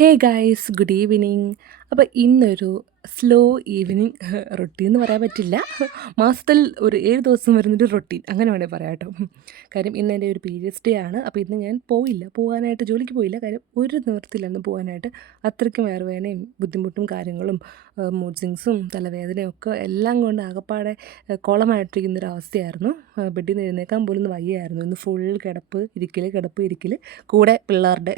Hey guys good evening. അപ്പോൾ ഇന്നൊരു slow evening routine എന്ന് പറയാൻ പറ്റില്ല. മാസത്തിൽ ഒരു 7 ദിവസം വരുന്നൊരു റൊട്ടീൻ അങ്ങനെ വേണേൽ പറയാം കേട്ടോ. കാര്യം ഇന്ന് എൻ്റെ ഒരു പീരിയഡ്സ് ഡേ ആണ്. അപ്പോൾ ഇന്ന് ഞാൻ പോകാനായിട്ട് ജോലിക്ക് പോയില്ല. കാര്യം ഒരു നിവൃത്തിയില്ല പോകാനായിട്ട്. അത്രയ്ക്കും വയറുവേദനയും ബുദ്ധിമുട്ടും കാര്യങ്ങളും മൂഡ് സ്വിങ്സും തലവേദനയും ഒക്കെ എല്ലാം കൊണ്ട് ആകപ്പാടെ കോളമായിട്ടിരിക്കുന്നൊരവസ്ഥയായിരുന്നു. ബെഡിൽ നിന്ന് എഴുന്നേക്കാൻ പോലും വയ്യായിരുന്നു. ഇന്ന് ഫുൾ കിടപ്പ് ഇരിക്കൽ കൂടെ പിള്ളേരുടെ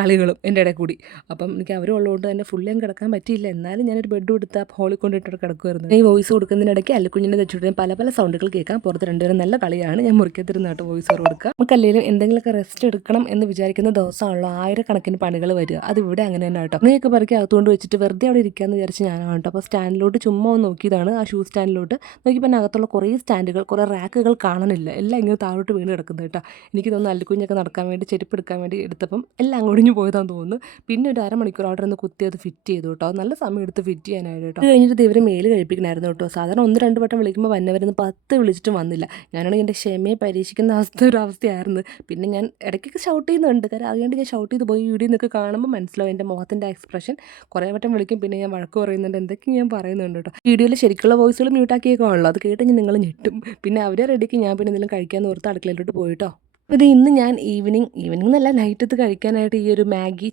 കളികളും എൻ്റെ ഇടയിൽ കൂടി. അപ്പം എനിക്ക് അവരും ഉള്ളതുകൊണ്ട് തന്നെ ഫുള്ളും കിടക്കാൻ പറ്റിയില്ല. എന്നാലും ഞാനൊരു ബെഡ് എടുത്ത് ആ ഹോളിൽ കൊണ്ടിട്ട് കിടക്കുമായിരുന്നു. ഈ വോയിസ് കൊടുക്കുന്നതിനിടയ്ക്ക് അല്ലുക്കുഞ്ഞിനെ തെച്ചിട്ട് പല സൗണ്ടുകൾ കേൾക്കാം. പുറത്ത് രണ്ടുപേരും നല്ല കളിയാണ്. ഞാൻ മുറിക്കത്തിരുന്നായിട്ട് വോയിസ് ഓവർ കൊടുക്കുക. നമുക്ക് അല്ലെങ്കിലും എന്തെങ്കിലുമൊക്കെ റെസ്റ്റ് എടുക്കണം എന്ന് വിചാരിക്കുന്ന ദിവസമാണല്ലോ ആയിരക്കണക്കിന് പണികൾ വരിക. അത് ഇവിടെ അങ്ങനെ തന്നെ കേട്ടോ. നീയൊക്കെ പറക്കി അകത്തുകൊണ്ട് വെച്ചിട്ട് വെറുതെ അവിടെ ഇരിക്കാമെന്ന് വിചാരിച്ച് ഞാനാണ് കേട്ടോ. അപ്പോൾ സ്റ്റാൻഡിലോട്ട് ചുമ്മാ ഒന്ന് നോക്കിയതാണ്. ആ ഷൂ സ്റ്റാൻഡിലോട്ട് നോക്കിയപ്പോൾ അകത്തുള്ള കുറേ സ്റ്റാൻഡുകൾ, കുറേ റാക്കുകൾ കാണാനില്ല. എല്ലാം ഇങ്ങനെ താഴോട്ട് വീണ് കിടക്കുന്നത് കേട്ടോ. എനിക്ക് തോന്നുന്നു അല്ലുക്കുഞ്ഞൊക്കെ നടക്കാൻ വേണ്ടി ചെരുപ്പ് എടുക്കാൻ വേണ്ടി എടുത്തപ്പം എല്ലാം അങ്ങോടിഞ്ഞ് പോയതാന്ന് തോന്നുന്നു. പിന്നെ ഒരു അരമണിക്കൂർ അവിടെ നിന്ന് കുത്തി അത് ഫിറ്റ് ചെയ്തു കേട്ടോ. നല്ല സമയം എടുത്ത് ഫിറ്റ് ചെയ്യാനായിട്ട് കേട്ടോ. അത് കഴിഞ്ഞിട്ട് ഇവർ മേല് കഴിപ്പിക്കണമായിരുന്നു കേട്ടോ. സാധാരണ 1-2 വട്ടം വിളിക്കുമ്പോൾ വന്നവരുന്ന് 10 വിളിച്ചിട്ടും വന്നില്ല. ഞാനാണെങ്കിൽ എൻ്റെ ക്ഷമയെ പരീക്ഷിക്കുന്ന അവസ്ഥയായിരുന്നു. പിന്നെ ഞാൻ ഇടയ്ക്കൊക്കെ ഷൗട്ട് ചെയ്യുന്നുണ്ട്. കാര്യം അതുകൊണ്ട് ഞാൻ ഷൗട്ട് ചെയ്ത് പോയി വീഡിയോ നിന്നൊക്കെ കാണുമ്പോൾ മനസ്സിലാവും എൻ്റെ മുഖത്തിൻ്റെ എക്സ്പ്രഷൻ. കുറേ വട്ടം വിളിക്കും, പിന്നെ ഞാൻ വഴക്ക് പറയുന്നുണ്ട്, എന്തൊക്കെ ഞാൻ പറയുന്നുണ്ട് കേട്ടോ. വീഡിയോയിൽ ശരിക്കുള്ള വോയിസുകൾ മ്യൂട്ടാക്കിയേക്കാണല്ലോ. അത് കേട്ട് നിങ്ങൾ ഞെട്ടും. പിന്നെ അവരെ റെഡിക്ക് ഞാൻ പിന്നെ എന്തെങ്കിലും കഴിക്കാമെന്ന് ഓർത്ത് അടുക്കളയിലോട്ട് പോയിട്ടോ. ഇത് ഇന്ന് ഞാൻ ഈവനിങ് എന്നല്ല നൈറ്റത്ത് കഴിക്കാനായിട്ട് ഈ ഒരു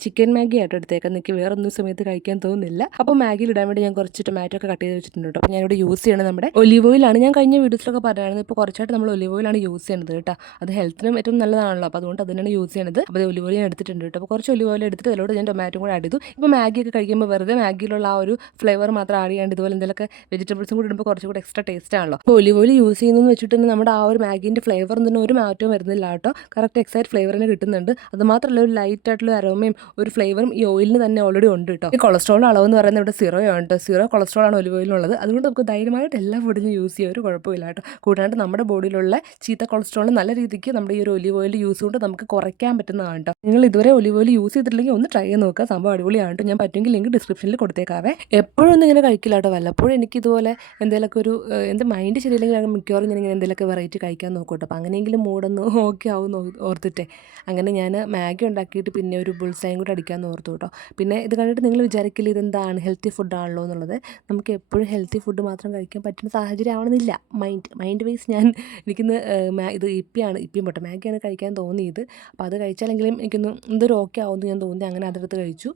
ചിക്കൻ മാഗി ആയിട്ട് എടുത്തേക്കാൻ എനിക്ക് വേറൊന്നും സമയത്ത് കഴിക്കാൻ തോന്നുന്നില്ല. അപ്പോൾ മാഗിയിൽ ഇടാൻ വേണ്ടി ഞാൻ കുറച്ച് ടൊമാറ്റോ ഒക്കെ കട്ട് ചെയ്ത് വെച്ചിട്ടുണ്ട് കേട്ടോ. അപ്പോൾ ഞാനിവിടെ യൂസ് ചെയ്യണത് നമ്മുടെ ഒലിവ് ഓയിലാണ്. ഞാൻ കഴിഞ്ഞ വീഡിയോസിലൊക്കെ പറയുന്നത് ഇപ്പോൾ കുറച്ചായിട്ട് നമ്മൾ ഒലിവ് ഓയിലാണ് യൂസ് ചെയ്യുന്നത് കേട്ടോ. അത് ഹെൽത്തിനും ഏറ്റവും നല്ലതാണല്ലോ. അപ്പോൾ അതുകൊണ്ട് അതിനാണ് യൂസ് ചെയ്യുന്നത്. അപ്പോൾ ഒലിവ് ഓയിൽ ഞാൻ എടുത്തിട്ടുണ്ട് കേട്ടോ. അപ്പോൾ കുറച്ച് ഒലിവ് ഓയിൽ എടുത്തിട്ട് അതിലോട്ട് ഞാൻ ടൊമാറ്റോ കൂടെ ആഡ് ചെയ്തു. ഇപ്പോൾ മാഗിയൊക്കെ കഴിക്കുമ്പോൾ വെറുതെ മാഗിയിലുള്ള ആ ഒരു ഫ്ലേവർ മാത്രം ആഡ് ചെയ്യാണ്ട് ഇതുപോലെ എന്തെങ്കിലുമൊക്കെ വെജിറ്റബിൾസും കൂടി ഇടുമ്പോൾ കുറച്ചുകൂടി എക്സ്ട്രാ ടേസ്റ്റ് ആണല്ലോ. അപ്പോൾ ഒലിവ് ഓയിൽ യൂസ് ചെയ്യുന്നതെന്ന് വെച്ചിട്ട് തന്നെ നമ്മുടെ ആ ഒരു മാഗീൻ്റെ ഫ്ലേവർ തന്നെ ഒരു മാറ്റവും വരുന്നില്ല കേട്ടോ. കറക്റ്റ് എക്സാക്ട് ഫ്ലേവറിന് കിട്ടുന്നുണ്ട്. അത് മാത്രമല്ല ഒരു ലൈറ്റ് ആയിട്ടുള്ള അരോമയും ഒരു ഫ്ലേവറും ഈ ഓയിലിന് തന്നെ ഓൾറെഡി ഉണ്ട് കേട്ടോ. ഈ കൊളസ്ട്രോളിൻ്റെ അളവെന്ന് പറയുന്നത് ഇവിടെ 0 ആണ് കേട്ടോ. 0 കൊളസ്ട്രോളാണ് ഒലിവ് ഓയിലുള്ളത്. അതുകൊണ്ട് നമുക്ക് ധൈര്യമായിട്ട് എല്ലാ ഫുഡിലും യൂസ് ചെയ്യാൻ ഒരു കുഴപ്പമില്ല കേട്ടോ. കൂടാണ്ട് നമ്മുടെ ബോഡിയിലുള്ള ചീത്ത കൊളസ്ട്രോൾ നല്ല രീതിക്ക് നമ്മുടെ ഈ ഒരു ഒലിവ് ഓയിൽ യൂസ് കൊണ്ട് നമുക്ക് കുറയ്ക്കാൻ പറ്റുന്നതാണ് കേട്ടോ. നിങ്ങൾ ഇതുവരെ ഒലിവ് ഓയിൽ യൂസ് ചെയ്തിട്ടില്ലെങ്കിൽ ഒന്ന് ട്രൈ ചെയ്ത് നോക്കുക. സംഭവം അടിപൊളിയാണ് കേട്ടോ. ഞാൻ പറ്റുമെങ്കിൽ ലിങ്ക് ഡിസ്ക്രിപ്ഷനിൽ കൊടുത്തേക്കാവേ. എപ്പോഴും ഒന്നും ഇങ്ങനെ കഴിക്കില്ല കേട്ടോ. വല്ലപ്പോഴും എനിക്കിതുപോലെ എന്തെങ്കിലുമൊക്കെ ഒരു എൻ്റെ മൈൻഡ് ശരിയില്ലെങ്കിൽ മിക്കവാറും ഞാനിങ്ങനെ എന്തെങ്കിലുമൊക്കെ വെറൈറ്റി കഴിക്കാൻ നോക്കും കേട്ടോ. അപ്പോൾ അങ്ങനെയെങ്കിലും മൂടൊന്ന് ഓക്കെ ആവും ഓർത്തിട്ടേ അങ്ങനെ ഞാൻ മാഗി ഉണ്ടാക്കിയിട്ട് പിന്നെ ഒരു ബുൾസൈയും കൂടെ അടിക്കാമെന്ന് ഓർത്തു കേട്ടോ. പിന്നെ ഇത് കണ്ടിട്ട് നിങ്ങൾ വിചാരിക്കില്ല ഇതെന്താ അൺഹെൽത്തി ഫുഡാണല്ലോ എന്നുള്ളത്. നമുക്ക് എപ്പോഴും ഹെൽത്തി ഫുഡ് മാത്രം കഴിക്കാൻ പറ്റുന്ന സാഹചര്യം ആവണമെന്നില്ല. മൈൻഡ് വൈസ് എനിക്കിന്ന് ഇത് ഇപ്പിയും പോട്ടെ മാഗിയാണ് കഴിക്കാൻ തോന്നിയത്. അപ്പോൾ അത് കഴിച്ചാലെങ്കിലും എനിക്കൊന്ന് എന്തൊരു ഓക്കെ ആവുമെന്ന് ഞാൻ തോന്നി. അങ്ങനെ അതെടുത്ത് കഴിച്ചു.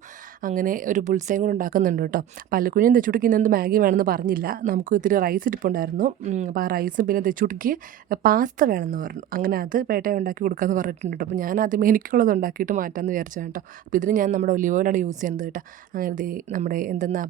അങ്ങനെ ഒരു ബുൾസൈയും കൂടെ ഉണ്ടാക്കുന്നുണ്ട് കേട്ടോ. പല്ലുക്കുഞ്ഞും തെച്ചുട്ടിക്ക് ഇന്നെന്ത് മാഗി വേണമെന്ന് പറഞ്ഞില്ല. നമുക്ക് ഇത്തിരി റൈസ് ഇരിപ്പുണ്ടായിരുന്നു. അപ്പോൾ ആ റൈസും പിന്നെ തെച്ചുട്ടിക്ക് പാസ്ത വേണമെന്ന് പറഞ്ഞു. അങ്ങനെ അത് പേട്ട ഉണ്ടാക്കി കൊടുക്കാമെന്ന് പറഞ്ഞിട്ടുണ്ട് കേട്ടോ. അപ്പോൾ ഞാൻ ആദ്യമേ എനിക്കുള്ളത് ഉണ്ടാക്കിയിട്ട് മാറ്റാമെന്ന് വിചാരിച്ചാണ് കേട്ടോ. അപ്പോൾ ഇതിന് ഞാൻ നമ്മുടെ ഒലിവ് ഓയിലാണ് യൂസ് ചെയ്യുന്നത് കേട്ടോ. അങ്ങനെ നമ്മുടെ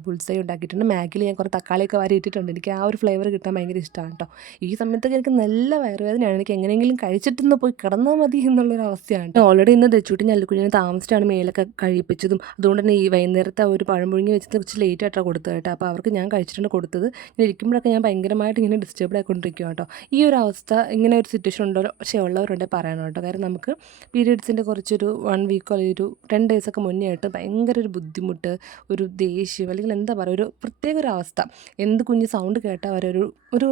ബുൾസൈ ഉണ്ടാക്കിയിട്ടുണ്ട്. മാഗിയിൽ ഞാൻ കുറേ തക്കാളിയൊക്കെ വാരി ഇട്ടിട്ടുണ്ട്. എനിക്ക് ആ ഒരു ഫ്ലേവർ കിട്ടാൻ ഭയങ്കര ഇഷ്ടമാണ് കേട്ടോ. ഈ സമയത്തൊക്കെ എനിക്ക് നല്ല വയറുവേദനയാണ്. എനിക്ക് എങ്ങനെയെങ്കിലും കഴിച്ചിട്ടൊന്ന് പോയി കിടന്നാൽ മതി എന്നുള്ളൊരു അവസ്ഥയാണ്. ഓൾറെഡി ഇന്ന് തെച്ചുട്ടി ഞല്ലുക്കുഞ്ഞിനെ താമസിച്ചാണ് മേലൊക്കെ കഴിപ്പിച്ചതും. അതുകൊണ്ട് തന്നെ ഈ വൈകുന്നേരത്തെ ഒരു പഴം പുഴുങ്ങി വെച്ചിട്ട് കുറച്ച് ലേറ്റ് ആയിട്ടാണ് കൊടുത്തത് കേട്ടോ. അപ്പോൾ അവർക്ക് ഞാൻ കഴിച്ചിട്ടുണ്ട് കൊടുത്തത്. ഇങ്ങനെ ഇരിക്കുമ്പോഴൊക്കെ ഞാൻ ഭയങ്കരമായിട്ട് ഇങ്ങനെ ഡിസ്റ്റർബ്ഡ് ആയിക്കൊണ്ടിരിക്കും കേട്ടോ. ഈ ഒരു അവസ്ഥ ഇങ്ങനെ ഒരു സിറ്റുവേഷൻ ഉണ്ടോ പക്ഷേ ഉള്ളവരുണ്ടെങ്കിൽ പറയണം കേട്ടോ. കാരണം നമുക്ക് പീരിയഡ്സിൻ്റെ കുറച്ചൊരു 1 വീക്കോ അല്ലെങ്കിൽ ഒരു 10 ഡേയ്സൊക്കെ മുന്നേ ആയിട്ട് ഭയങ്കര ഒരു ബുദ്ധിമുട്ട്, ഒരു ദേഷ്യം, അല്ലെങ്കിൽ എന്താ പറയുക, ഒരു പ്രത്യേക ഒരു അവസ്ഥ. എന്ത് കുഞ്ഞ് സൗണ്ട് കേട്ടാൽ ഒരു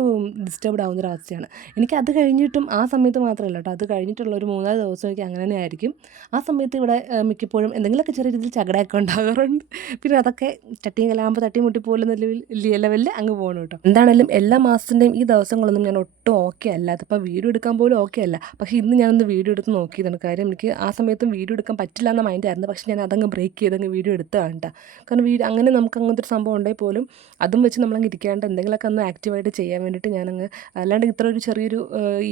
ഡിസ്റ്റർബ്ഡ് ആവുന്നൊരവസ്ഥയാണ്. എനിക്ക് അത് കഴിഞ്ഞിട്ടും ആ സമയത്ത് മാത്രമല്ല കേട്ടോ, അത് കഴിഞ്ഞിട്ടുള്ള ഒരു 3-4 ദിവസം എനിക്ക് അങ്ങനെ തന്നെ ആയിരിക്കും. ആ സമയത്ത് ഇവിടെ മിക്കപ്പോഴും എന്തെങ്കിലുമൊക്കെ ചെറിയ രീതിയിൽ ചകടയൊക്കെ ഉണ്ടാകാറുണ്ട്. പിന്നെ അതൊക്കെ ചട്ടിയും കലാകുമ്പോൾ തട്ടിമുട്ടി പോലും ലെവലിൽ അങ്ങ് പോകണം കേട്ടോ. എന്താണെങ്കിലും എല്ലാ മാസത്തിൻ്റെയും ഈ ദിവസങ്ങളൊന്നും ഞാൻ ഒട്ടും ഓക്കെ അല്ല. അതിപ്പോൾ വീഡിയോ എടുക്കാൻ പോലും ഓക്കെ അല്ല. പക്ഷേ ഇന്ന് ഞാനൊന്ന് വീഡിയോ എടുത്ത് നോക്കിയതാണ്. കാര്യം എനിക്ക് ആ സമയത്തും വീഡിയോ എടുക്കാൻ പറ്റില്ല എന്ന മൈൻഡായിരുന്നു. പക്ഷേ ഞാൻ അതങ്ങ് ബ്രേക്ക് ചെയ്തങ്ങ് വീഡിയോ എടുത്തതാണ് കേട്ടോ. കാരണം അങ്ങനെ നമുക്ക് അങ്ങനത്തെ ഒരു സംഭവം ഉണ്ടെങ്കിൽ പോലും അതും വെച്ച് നമ്മളങ്ങ് ഇരിക്കാണ്ട് എന്തെങ്കിലുമൊക്കെ ഒന്ന് ആക്റ്റീവായിട്ട് ചെയ്യാൻ വേണ്ടിയിട്ട് ഞാനങ്ങ് അല്ലാണ്ട് ഇത്ര ഒരു ചെറിയൊരു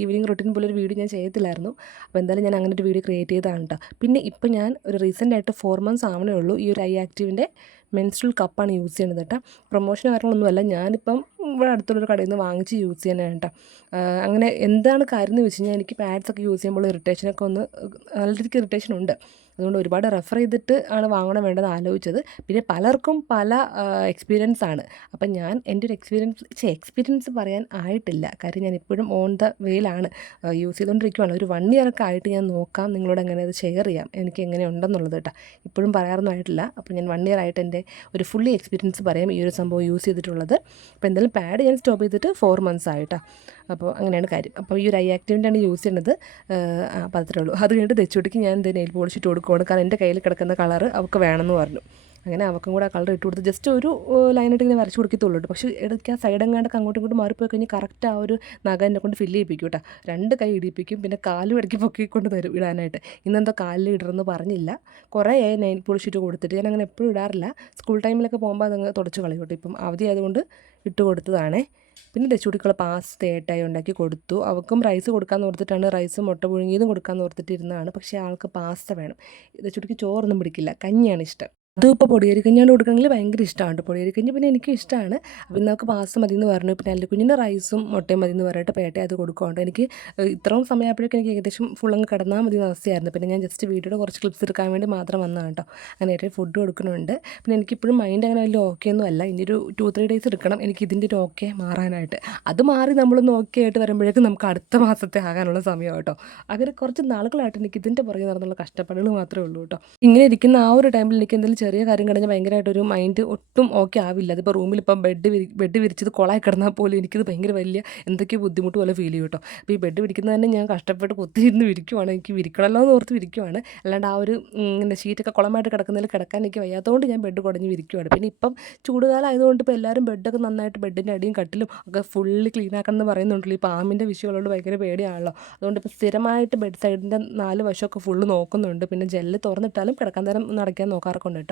ഈവനിങ് റൊട്ടീൻ പോലെ ഒരു വീഡിയോ ഞാൻ ചെയ്യത്തില്ലായിരുന്നു. അപ്പോൾ എന്തായാലും ഞാൻ അങ്ങനെ ഒരു വീഡിയോ ക്രിയേറ്റ് ചെയ്തതാണ് കേട്ടോ. പിന്നെ ഇപ്പോൾ ഞാൻ ഒരു റീസെൻ്റായിട്ട് 4 months ആവണേ ഉള്ളൂ ഈ ഒരു ഐ ആക്റ്റീവിൻ്റെ മെൻസ്ട്രൽ കപ്പാണ് യൂസ് ചെയ്യുന്നത് കേട്ടോ. പ്രൊമോഷൻ കാര്യങ്ങളൊന്നുമല്ല, ഞാനിപ്പം ഇവിടെ അടുത്തുള്ളൊരു കടയിൽ നിന്ന് വാങ്ങിച്ച് യൂസ് ചെയ്യാനാണ് കേട്ടോ. അങ്ങനെ എന്താണ് കാര്യം എന്ന് വെച്ച് കഴിഞ്ഞാൽ എനിക്ക് പാഡ്സൊക്കെ യൂസ് ചെയ്യുമ്പോൾ ഇറിറ്റേഷനൊക്കെ നല്ല രീതിക്ക് ഇറിറ്റേഷൻ ഉണ്ട്. അതുകൊണ്ട് ഒരുപാട് റെഫർ ചെയ്തിട്ട് ആണ് വാങ്ങണം വേണ്ടതെന്ന് ആലോചിച്ചത്. പിന്നെ പലർക്കും പല എക്സ്പീരിയൻസ് ആണ്. അപ്പം ഞാൻ എൻ്റെ ഒരു എക്സ്പീരിയൻസ് പറയാൻ ആയിട്ടില്ല. കാര്യം ഞാൻ ഇപ്പോഴും ഓൺ ദ വേയിലാണ് യൂസ് ചെയ്തുകൊണ്ടിരിക്കുകയാണ്. ഒരു 1 year ഒക്കെ ആയിട്ട് ഞാൻ നോക്കാം, നിങ്ങളോട് എങ്ങനെ അത് ഷെയർ ചെയ്യാം എനിക്ക് എങ്ങനെ ഉണ്ടെന്നുള്ളത് കേട്ടോ. ഇപ്പോഴും പറയാറൊന്നും ആയിട്ടില്ല. അപ്പോൾ ഞാൻ 1 year ആയിട്ട് എൻ്റെ ഒരു ഫുള്ളി എക്സ്പീരിയൻസ് പറയാം ഈ ഒരു സംഭവം യൂസ് ചെയ്തിട്ടുള്ളത്. അപ്പോൾ എന്തായാലും പാഡ് ഞാൻ സ്റ്റോപ്പ് ചെയ്തിട്ട് 4 months ആയിട്ടോ. അപ്പോൾ അങ്ങനെയാണ് കാര്യം. അപ്പോൾ ഈ ഒരു ഐ ആക്റ്റീവിൻ്റെയാണ് യൂസ് ചെയ്യുന്നത്. അപ്പോൾ അത്രേ ഉള്ളൂ. അത് കഴിഞ്ഞിട്ട് തെച്ചുട്ടിക്ക് ഞാൻ നെയിൽ പോളിഷ് ഇട്ട് കൊടുക്കും. കൊടുക്കുകയാണ്. കാരണം എൻ്റെ കയ്യിൽ കിടക്കുന്ന കളറ് അവൾക്ക് വേണമെന്ന് പറഞ്ഞു. അങ്ങനെ അവൾക്കും കൂടെ ആ കളർ ഇട്ട് കൊടുത്ത് ജസ്റ്റ് ഒരു ലൈനായിട്ട് ഇങ്ങനെ വരച്ച് കൊടുക്കത്തുള്ളൂ കേട്ടോ. പക്ഷേ ഇടയ്ക്ക് ആ സൈഡെങ്ങാണ്ടൊക്കെ അങ്ങോട്ടും ഇങ്ങോട്ടും മാറിപ്പോയി കഴിഞ്ഞാൽ കറക്റ്റ് ആ ഒരു നഖം എന്നെ കൊണ്ട് ഫില്ല് ചെയ്യിപ്പിക്കും കേട്ടോ. 2 കൈ ഇടിപ്പിക്കും, പിന്നെ കാലും ഇടയ്ക്ക് പൊക്കിക്കൊണ്ട് തരും ഇടാനായിട്ട്. ഇന്നെന്തോ കാലിൽ ഇടണമെന്ന് പറഞ്ഞില്ല. കുറേ നെയിൽ പോളിഷ് ഇട്ട് കൊടുത്തിട്ട് ഞാൻ അങ്ങനെ എപ്പോഴും ഇടാറില്ല. സ്കൂൾ ടൈമിലൊക്കെ പോകുമ്പോൾ അതങ്ങ് തുടച്ച് കളയും കേട്ടോ. ഇപ്പം അവധി ആയതുകൊണ്ട് ഇട്ട് കൊടുത്തതാണേ. പിന്നെ ദശുടിക്കുള്ള പാസ്ത ഏട്ടായി ഉണ്ടാക്കി കൊടുത്തു. അവൾക്കും റൈസ് കൊടുക്കാമെന്ന് ഓർത്തിട്ടാണ്, റൈസ് മുട്ട പുഴുങ്ങിയതും കൊടുക്കാമെന്ന് ഓർത്തിട്ടിരുന്നതാണ്. പക്ഷേ ആൾക്ക് പാസ്ത വേണം. ദശുടിക്ക് ചോറൊന്നും പിടിക്കില്ല, കഞ്ഞിയാണ് ഇഷ്ടം. അതും ഇപ്പോൾ പൊടിയരിക്കഞ്ഞിയോട് കൊടുക്കണമെങ്കിൽ ഭയങ്കര ഇഷ്ടമാണ് കേട്ടോ. പൊടിയരിക്കഞ്ഞി പിന്നെ എനിക്കും ഇഷ്ടമാണ്. അപ്പം നമുക്ക് പാസ്ത മതി എന്ന് പറഞ്ഞു. പിന്നെ അല്ല കുഞ്ഞിൻ്റെ റൈസും മുട്ടയും മതി എന്ന് പറഞ്ഞിട്ട് പേട്ടയെ അത് കൊടുക്കുന്നുണ്ട്. എനിക്ക് ഇത്രയും സമയമായപ്പോഴേക്കും എനിക്ക് ഏകദേശം ഫുള്ളങ്ങ് കിടന്നാൽ മതി എന്ന അവസ്ഥയായിരുന്നു. പിന്നെ ഞാൻ ജസ്റ്റ് വീഡിയോയുടെ കുറച്ച് ക്ലിപ്സ് എടുക്കാൻ വേണ്ടി മാത്രം വന്നതാണ് കേട്ടോ. അങ്ങനെ ഏറ്റവും ഫുഡ് കൊടുക്കുന്നുണ്ട്. പിന്നെ എനിക്കിപ്പോഴും മൈൻഡ് അങ്ങനെ വലിയ ഓക്കെ ഒന്നും അല്ല. ഇനി ഒരു 2-3 ഡേയ്സ് എടുക്കണം എനിക്ക് ഇതിൻ്റെ ഒരു ഓക്കെ മാറാനായിട്ട്. അത് മാറി നമ്മളൊന്ന് ഓക്കെ ആയിട്ട് വരുമ്പോഴേക്കും നമുക്ക് അടുത്ത മാസത്തെ ആകാനുള്ള സമയം കേട്ടോ. അങ്ങനെ കുറച്ച് നാളുകളായിട്ട് എനിക്ക് ഇതിൻ്റെ പുറകെ നടന്നുള്ള കഷ്ടപ്പാടുകൾ മാത്രമേ ഉള്ളൂ കേട്ടോ. ഇങ്ങനെ ഇരിക്കുന്ന ആ ഒരു ടൈമിൽ എനിക്ക് എന്തെങ്കിലും ചെറിയ കാര്യം കഴിഞ്ഞാൽ ഭയങ്കരമായിട്ടൊരു മൈൻഡ് ഒട്ടും ഓക്കെ ആവില്ല. അതിപ്പോൾ റൂമിലിപ്പം ബെഡ് വിരിച്ചത് കൊളായി കിടന്നാൽ പോലും എനിക്കത് ഭയങ്കര വലിയ എന്തൊക്കെയോ ബുദ്ധിമുട്ട് പോലെ ഫീൽ ചെയ്യും കേട്ടോ. അപ്പോൾ ഈ ബെഡ് വിരിക്കുന്നത് തന്നെ ഞാൻ കഷ്ടപ്പെട്ട് കുത്തിയിരുന്ന് വിരിക്കുവാണ്. എനിക്ക് വിരിക്കണമല്ലോ എന്ന് ഓർത്ത് വിരിക്കുവാണ്. അല്ലാണ്ട് ആ ഒരു ഇങ്ങനെ ഷീറ്റൊക്കെ കുളമായിട്ട് കിടക്കുന്നതിൽ കിടക്കാൻ എനിക്ക് വയ്യാത്തതുകൊണ്ട് ഞാൻ ബെഡ് കുടഞ്ഞ് വിരിക്കുവാണ്. പിന്നെ ഇപ്പം ചൂടുകാലം ആയതുകൊണ്ട് ഇപ്പോൾ എല്ലാവരും ബെഡൊക്കെ നന്നായിട്ട് ബെഡിൻ്റെ അടിയും കട്ടിലും ഒക്കെ ഫുള്ള് ക്ലീൻ ആക്കണം എന്ന് പറയുന്നുണ്ടല്ലോ. ഈ പാമ്പിൻ്റെ വിഷയമുള്ളതുകൊണ്ട് ഭയങ്കര പേടിയാണല്ലോ. അതുകൊണ്ട് ഇപ്പോൾ സ്ഥിരമായിട്ട് ബെഡ് സൈഡിൻ്റെ 4 വശമൊക്കെ ഫുള്ള് നോക്കുന്നുണ്ട്. പിന്നെ ജെല്ല് തുറന്നിട്ടാലും കിടക്കാൻ നേരം ഒന്ന് അടയ്ക്കാൻ നോക്കാറൊക്കെ ഉണ്ട് കേട്ടോ.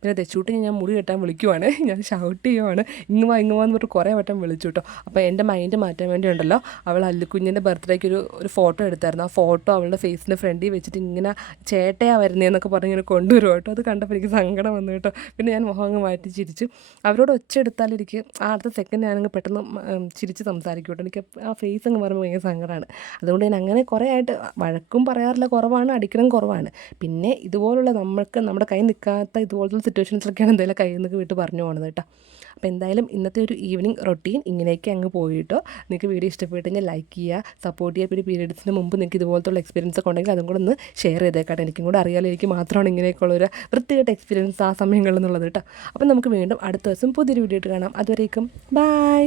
പിന്നെ ദശൂട്ടി ഞാൻ മുടി കെട്ടാൻ വിളിക്കുവാണ്. ഞാൻ ഷൗട്ട് ചെയ്യുവാണ്, ഇങ്ങ് വാന്ന് പറഞ്ഞിട്ട് കുറേ വട്ടം വിളിച്ചു കേട്ടോ. അപ്പോൾ എൻ്റെ മൈൻഡ് മാറ്റാൻ വേണ്ടി ഉണ്ടല്ലോ, അവൾ അല്ലുക്കുഞ്ഞിൻ്റെ ബർത്ത്ഡേക്ക് ഒരു ഫോട്ടോ എടുത്തായിരുന്നു. ആ ഫോട്ടോ അവളുടെ ഫേസിൻ്റെ ഫ്രണ്ടിൽ വെച്ചിട്ട് ഇങ്ങനെ ചേട്ടയാ വരുന്നതെന്നൊക്കെ പറഞ്ഞ് ഇങ്ങനെ കൊണ്ടുവരും കേട്ടോ. അത് കണ്ടപ്പോൾ എനിക്ക് സങ്കടം വന്നു കേട്ടോ. പിന്നെ ഞാൻ മുഖം അങ്ങ് മാറ്റി ചിരിച്ചു. അവരോട് ഒച്ച എടുത്താൽ എനിക്ക് ആ അടുത്ത സെക്കൻഡ് ഞാനങ്ങ് പെട്ടെന്ന് ചിരിച്ച് സംസാരിക്കും കേട്ടോ. എനിക്ക് ആ ഫേസ് അങ്ങ് പറയുമ്പോൾ ഭയങ്കര സങ്കടമാണ്. അതുകൊണ്ട് ഞാൻ അങ്ങനെ കുറേ ആയിട്ട് വഴക്കും പറയാറില്ല, കുറവാണ്, അടിക്കണം കുറവാണ്. പിന്നെ ഇതുപോലുള്ള നമ്മുടെ കൈ നിൽക്കാത്ത ഇതുപോലത്തെ സിറ്റുവേഷൻസൊക്കെയാണ് എന്തായാലും കയ്യിൽ നിന്നൊക്കെ വിട്ട് പറഞ്ഞു പോകുന്നത് കേട്ടോ. അപ്പോൾ എന്തായാലും ഇന്നത്തെ ഒരു ഈവനിങ് റൊട്ടീൻ ഇങ്ങനെയൊക്കെ അങ്ങ് പോയിട്ടോ. നിങ്ങൾക്ക് വീഡിയോ ഇഷ്ടപ്പെട്ട് കഴിഞ്ഞാൽ ലൈക്ക് ചെയ്യുക, സപ്പോർട്ട് ചെയ്യുക. പിന്നെ പീരിയഡ്സിന് മുമ്പ് നിങ്ങൾക്ക് ഇതുപോലത്തുള്ള എക്സ്പീരിയൻസ് ഒക്കെ ഉണ്ടെങ്കിൽ അതും കൂടെ ഒന്ന് ഷെയർ ചെയ്തേക്കാട്ടെ. എനിക്കും കൂടെ അറിയാലോ, എനിക്ക് മാത്രമാണ് ഇങ്ങനെയൊക്കെയുള്ളൊരു വൃത്തികെട്ട എക്സ്പീരിയൻസ് ആ സമയങ്ങളിൽ നിന്നുള്ളത് കേട്ടോ. അപ്പം നമുക്ക് വീണ്ടും അടുത്ത ദിവസം പുതിയൊരു വീഡിയോ ആയിട്ട് കാണാം. അതുവരേക്കും ബൈ.